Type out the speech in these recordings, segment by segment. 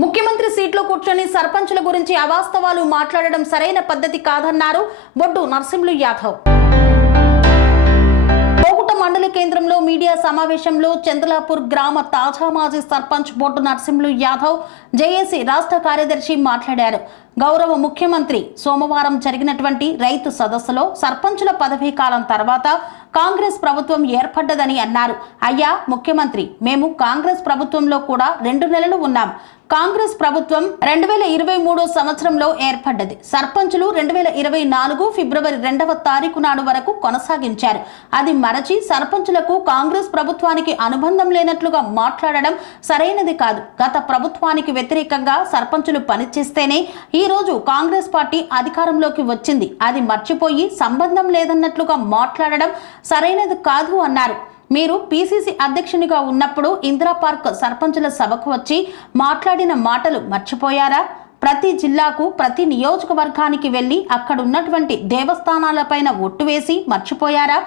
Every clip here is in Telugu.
ముఖ్యమంత్రి సీట్లో కూర్చొని సర్పంచుల గురించి అవాస్తవాలు మాట్లాడడం సరైన పద్ధతి కాదన్నారు బొడ్డు నరసింహులు యాదవ్. కోగుట మండలి కేంద్రంలో మీడియా సమావేశంలో చంద్రలాపూర్ గ్రామ తాజా మాజీ సర్పంచ్ బొడ్డు నరసింహులు యాదవ్ జేఏసీ రాష్ట్ర కార్యదర్శి మాట్లాడారు. గౌరవ ముఖ్యమంత్రి సోమవారం జరిగినటువంటి రైతు సదస్సులో సర్పంచుల పదవీ కాలం తర్వాత కాంగ్రెస్ ప్రభుత్వం ఏర్పడ్డదని అన్నారు. అయ్యా ముఖ్యమంత్రి మేము కాంగ్రెస్ ప్రభుత్వంలో కూడా రెండు నెలలు ఉన్నాం. కాంగ్రెస్ ప్రభుత్వం రెండు వేల ఇరవై మూడో సంవత్సరంలో ఏర్పడ్డది. సర్పంచులు రెండు వేల ఇరవై నాలుగు ఫిబ్రవరి రెండవ తారీఖు నాడు వరకు కొనసాగించారు. అది మరచి సర్పంచులకు కాంగ్రెస్ ప్రభుత్వానికి అనుబంధం లేనట్లుగా మాట్లాడడం సరైనది కాదు. గత ప్రభుత్వానికి వ్యతిరేకంగా సర్పంచులు పనిచేస్తేనే ఈ రోజు కాంగ్రెస్ పార్టీ అధికారంలోకి వచ్చింది. అది మర్చిపోయి సంబంధం లేదన్నట్లుగా మాట్లాడడం సరైనది కాదు అన్నారు. మీరు పీసీసీ అధ్యక్షునిగా ఉన్నప్పుడు ఇందిరా పార్క్ సర్పంచుల సభకు వచ్చి మాట్లాడిన మాటలు మర్చిపోయారా? ప్రతి జిల్లాకు ప్రతి నియోజకవర్గానికి వెళ్ళి అక్కడున్నటువంటి దేవస్థానాలపైన ఒట్టు వేసి మర్చిపోయారా?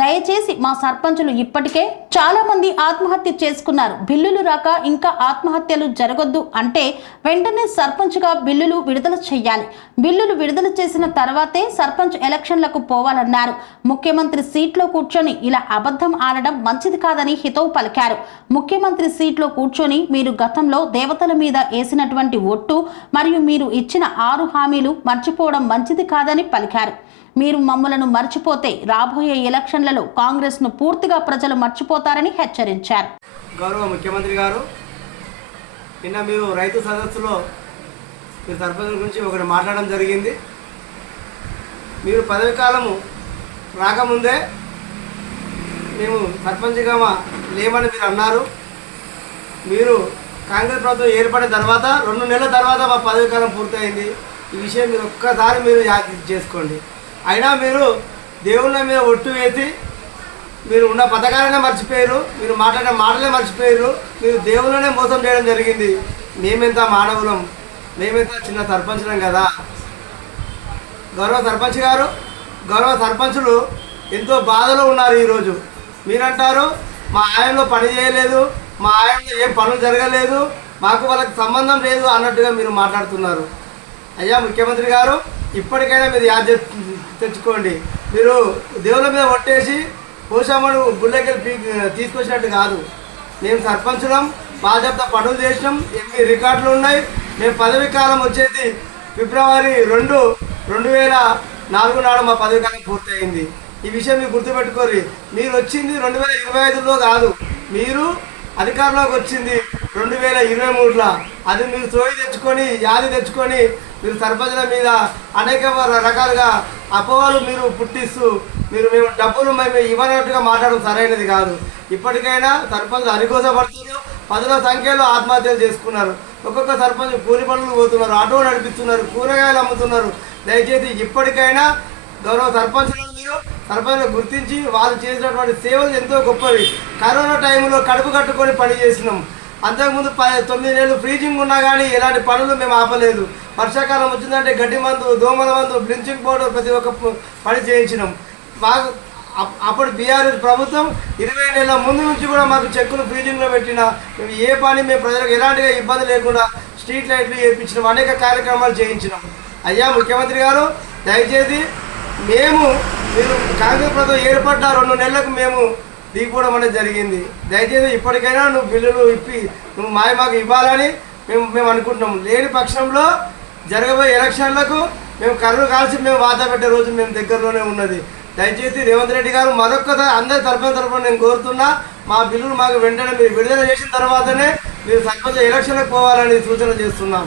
దయచేసి మా సర్పంచులు ఇప్పటికే చాలా మంది ఆత్మహత్య చేసుకున్నారు. బిల్లులు రాక ఇంకా ఆత్మహత్యలు జరగొద్దు అంటే వెంటనే సర్పంచ్గా బిల్లులు విడుదల చేయాలి బిల్లులు విడుదల చేసిన తర్వాతే సర్పంచ్ ఎలక్షన్లకు పోవాలన్నారు. ముఖ్యమంత్రి సీట్లో కూర్చొని ఇలా అబద్ధం ఆడడం మంచిది కాదని హితవు పలికారు. ముఖ్యమంత్రి సీట్లో కూర్చొని మీరు గతంలో దేవతల మీద వేసినటువంటి ఒట్టు మరియు మీరు ఇచ్చిన ఆరు హామీలు మర్చిపోవడం మంచిది కాదని పలికారు. మీరు మమ్మలను మర్చిపోతే రాబోయే ఎలక్షన్లలో కాంగ్రెస్ను పూర్తిగా ప్రజలు మర్చిపోతారని హెచ్చరించారు. గౌరవ ముఖ్యమంత్రి గారు నిన్న మీరు రైతు సదస్సులో మీరు సర్పంచ్ గురించి ఒకటి మాట్లాడడం జరిగింది. మీరు పదవి కాలము రాకముందే మేము సర్పంచ్గా లేమని మీరు అన్నారు. మీరు కాంగ్రెస్ ప్రభుత్వం ఏర్పడిన తర్వాత రెండు నెలల తర్వాత మా పదవి కాలం పూర్తయింది. ఈ విషయం మీరు ఒక్కసారి మీరు యాద చేసుకోండి. అయినా మీరు దేవుళ్ళ మీద ఒట్టు వేసి మీరు ఉన్న పథకాలనే మర్చిపోయారు మీరు మాట్లాడిన మాటలే మర్చిపోయారు మీరు దేవుళ్ళనే మోసం చేయడం జరిగింది. మేమెంత మానవులం మేమెంత చిన్న సర్పంచులం కదా. గౌరవ సర్పంచ్ గారు గౌరవ సర్పంచులు ఎంతో బాధలో ఉన్నారు ఈరోజు. మీరంటారు మా ఆయనలో పని చేయలేదు మా ఆయనలో ఏం పనులు జరగలేదు మాకు వాళ్ళకి సంబంధం లేదు అన్నట్టుగా మీరు మాట్లాడుతున్నారు. అయ్యా ముఖ్యమంత్రి గారు ఇప్పటికైనా మీరు యాద్ తెచ్చుకోండి. మీరు దేవుళ్ళ మీద ఒట్టేసి పోషామను గుళ్ళకెళ్ళి తీసుకొచ్చినట్టు కాదు. మేము సర్పంచులం బాధ్యత పనులు చేసినాం ఎన్ని రికార్డులు ఉన్నాయి. మేము పదవి కాలం వచ్చేది ఫిబ్రవరి రెండు రెండు వేల నాలుగు నాడు మా పదవి కాలం పూర్తయింది. ఈ విషయం మీరు గుర్తుపెట్టుకోరు మీరు వచ్చింది రెండు వేల ఇరవై ఐదులో కాదు. మీరు అధికారంలోకి వచ్చింది రెండు వేల ఇరవై మూడులో. అది మీరు సోయి తెచ్చుకొని యాది తెచ్చుకొని మీరు సర్పంచుల మీద అనేక రకాలుగా అపోవాలు మీరు పుట్టిస్తూ మీరు మేము డబ్బులు మేము ఇవ్వనట్టుగా మాట్లాడడం సరైనది కాదు. ఇప్పటికైనా సర్పంచ్ అరిగోసపడుతున్నారు. పదుల సంఖ్యలో ఆత్మహత్యలు చేసుకున్నారు. ఒక్కొక్క సర్పంచ్ కూలి పనులు పోతున్నారు. ఆటో నడిపిస్తున్నారు. కూరగాయలు అమ్ముతున్నారు. దయచేసి ఇప్పటికైనా గౌరవ సర్పంచులను మీరు సర్పంచ్ గుర్తించి వాళ్ళు చేసినటువంటి సేవలు ఎంతో గొప్పవి. కరోనా టైంలో కడుపు కట్టుకొని పని చేసినాం. అంతకుముందు ప తొమ్మిది నెలలు ఫ్రీజింగ్ ఉన్నా కానీ ఎలాంటి పనులు మేము ఆపలేదు. వర్షాకాలం వచ్చిందంటే గడ్డి మందు దోమల మందు బ్లించింగ్ పౌడర్ ప్రతి ఒక్క పని చేయించినాం. మాకు అప్పుడు బీఆర్ఎస్ ప్రభుత్వం ఇరవై నెలల ముందు నుంచి కూడా మాకు చెక్కులు ఫ్రీజింగ్లో పెట్టిన ఏ పని మేము ప్రజలకు ఎలాంటిగా ఇబ్బంది లేకుండా స్ట్రీట్ లైట్లు వేయించినాం అనేక కార్యక్రమాలు చేయించినాం. అయ్యా ముఖ్యమంత్రి గారు దయచేసి మేము మీరు కాంగ్రెస్ ప్రభుత్వం ఏర్పడ్డ రెండు నెలలకు మేము దిగిపోవడం అనేది జరిగింది. దయచేసి ఇప్పటికైనా నువ్వు బిల్లులు ఇప్పి నువ్వు మాయ మాకు ఇవ్వాలని మేము మేము అనుకుంటున్నాం. లేని పక్షంలో జరగబోయే ఎలక్షన్లకు మేము కర్రలు కాల్చి మేము వాదా పెట్టే రోజు మేము దగ్గరలోనే ఉన్నది. దయచేసి రేవంత్ రెడ్డి గారు మరొక అందరి తరఫున తరఫున నేను కోరుతున్నా మా బిల్లులు మాకు వెంటనే మీరు విడుదల చేసిన తర్వాతనే మీరు సర్పంచ్ ఎలక్షన్లకు పోవాలని సూచన చేస్తున్నాం.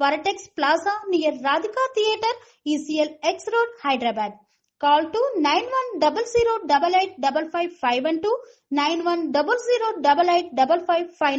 Varatex Plaza near Radhika Theatre, ECL X Road, Hyderabad. Call to 9100885551 91008855